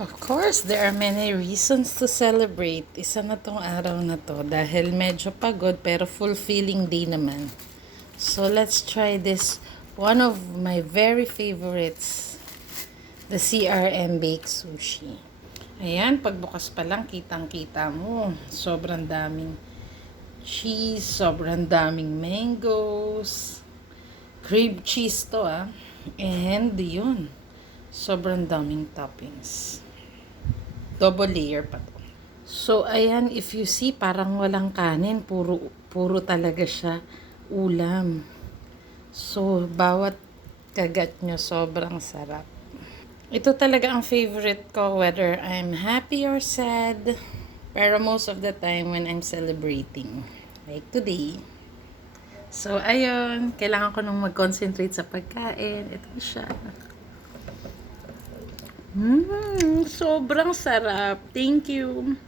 Of course, there are many reasons to celebrate. Isa na tong araw na to dahil medyo pagod pero fulfilling day naman. So let's try this. One of my very favorites, the CRM baked sushi. Ayan, pagbukas pa lang kitang-kita mo. Sobrang daming cheese, sobrang daming mangoes. Cream cheese to And yun, sobrang daming toppings. Double layer pa to. So, ayan, if you see, parang walang kanin. Puro talaga siya ulam. So, bawat kagat nyo, sobrang sarap. Ito talaga ang favorite ko, whether I'm happy or sad. Pero most of the time when I'm celebrating. Like today. So, ayun. Kailangan ko nung mag-concentrate sa pagkain. Ito siya. Sobrang sarap. Thank you.